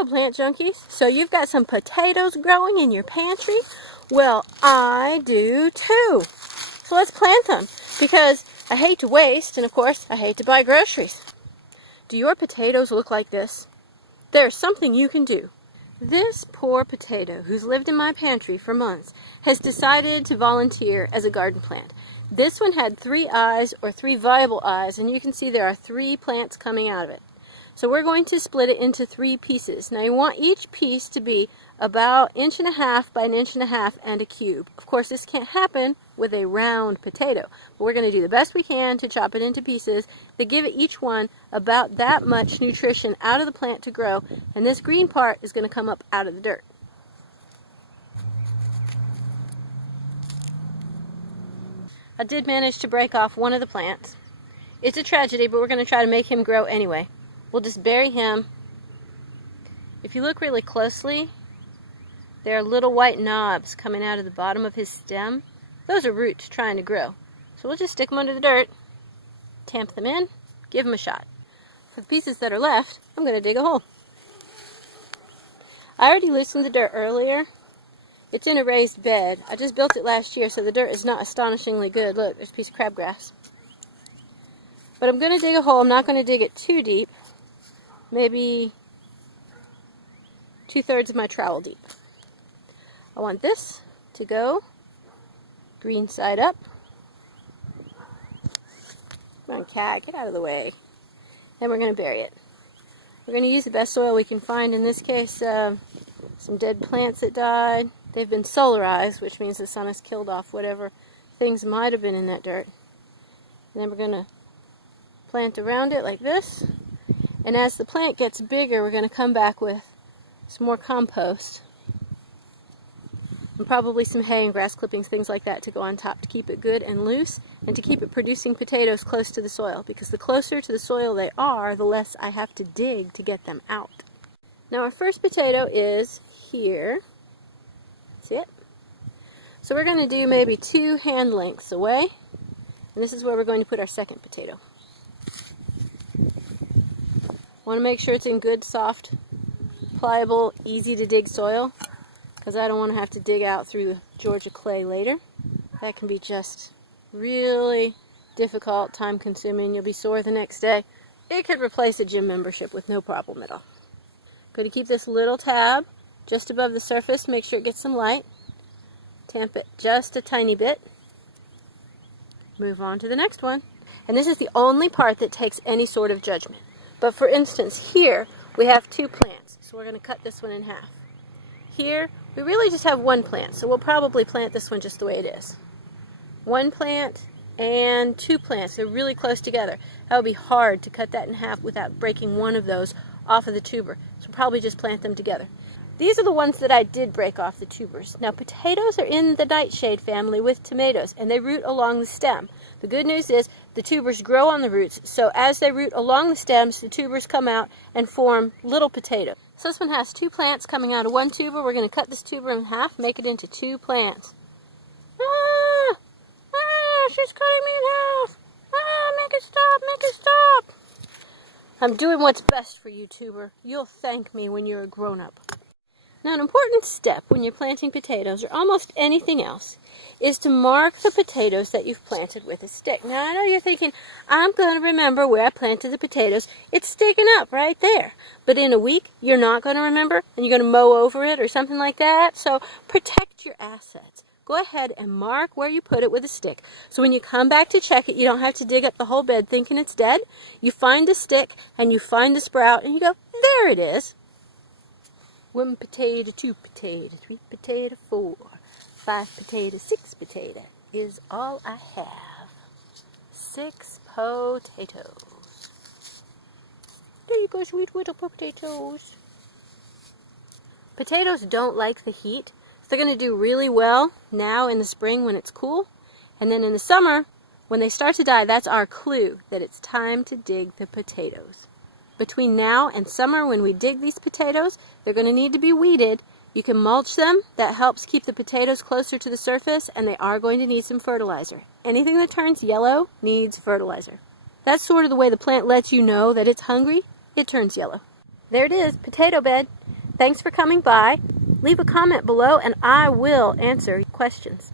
Hello, plant junkies. So you've got some potatoes growing in your pantry? Well, I do too. So let's plant them, because I hate to waste, and of course, I hate to buy groceries. Do your potatoes look like this? There's something you can do. This poor potato, who's lived in my pantry for months, has decided to volunteer as a garden plant. This one had 3 eyes, or 3 viable eyes, and you can see there are 3 plants coming out of it. So we're going to split it into 3 pieces. Now you want each piece to be about 1.5 by 1.5 and a cube. Of course, this can't happen with a round potato, but we're going to do the best we can to chop it into pieces that give each one about that much nutrition out of the plant to grow, and this green part is going to come up out of the dirt. I did manage to break off one of the plants. It's a tragedy, but we're going to try to make him grow anyway. We'll just bury him. If you look really closely, there are little white knobs coming out of the bottom of his stem. Those are roots trying to grow. So we'll just stick them under the dirt, tamp them in, give them a shot. For the pieces that are left, I'm going to dig a hole. I already loosened the dirt earlier. It's in a raised bed. I just built it last year, so the dirt is not astonishingly good. Look, there's a piece of crabgrass. But I'm going to dig a hole. I'm not going to dig it too deep. Maybe 2/3 of my trowel deep. I want this to go green side up. Come on, cat, get out of the way. And we're going to bury it. We're going to use the best soil we can find. In this case, some dead plants that died. They've been solarized, which means the sun has killed off whatever things might have been in that dirt. And then we're going to plant around it like this. And as the plant gets bigger, we're going to come back with some more compost. And probably some hay and grass clippings, things like that, to go on top to keep it good and loose, and to keep it producing potatoes close to the soil, because the closer to the soil they are, the less I have to dig to get them out. Now our first potato is here. See it? So we're going to do maybe 2 hand lengths away, and this is where we're going to put our second potato. Want to make sure it's in good, soft, pliable, easy to dig soil, because I don't want to have to dig out through the Georgia clay later. That can be just really difficult, time consuming. You'll be sore the next day. It could replace a gym membership with no problem at all. Going to keep this little tab just above the surface, make sure it gets some light. Tamp it just a tiny bit. Move on to the next one. And this is the only part that takes any sort of judgment. But for instance, here we have 2 plants, so we're going to cut this one in half. Here, we really just have 1 plant, so we'll probably plant this one just the way it is. 1 plant and 2 plants, they're really close together. That would be hard to cut that in half without breaking one of those off of the tuber, so we'll probably just plant them together. These are the ones that I did break off the tubers. Now, potatoes are in the nightshade family with tomatoes, and they root along the stem. The good news is the tubers grow on the roots, so as they root along the stems, the tubers come out and form little potatoes. So this one has 2 plants coming out of 1 tuber. We're going to cut this tuber in half, make it into 2 plants. Ah! Ah! She's cutting me in half! Ah! Make it stop! Make it stop! I'm doing what's best for you, tuber. You'll thank me when you're a grown-up. Now, an important step when you're planting potatoes, or almost anything else, is to mark the potatoes that you've planted with a stick. Now, I know you're thinking, I'm going to remember where I planted the potatoes. It's sticking up right there. But in a week, you're not going to remember, and you're going to mow over it or something like that. So protect your assets. Go ahead and mark where you put it with a stick. So when you come back to check it, you don't have to dig up the whole bed thinking it's dead. You find the stick, and you find the sprout, and you go, there it is. 1 potato, 2 potato, 3 potato, 4, 5 potato, 6 potato is all I have. 6 potatoes. There you go, sweet little potatoes. Potatoes don't like the heat, so they're going to do really well now in the spring when it's cool. And then in the summer, when they start to die, that's our clue that it's time to dig the potatoes. Between now and summer, when we dig these potatoes, they're going to need to be weeded. You can mulch them. That helps keep the potatoes closer to the surface, and they are going to need some fertilizer. Anything that turns yellow needs fertilizer. That's sort of the way the plant lets you know that it's hungry. It turns yellow. There it is, potato bed. Thanks for coming by. Leave a comment below and I will answer questions.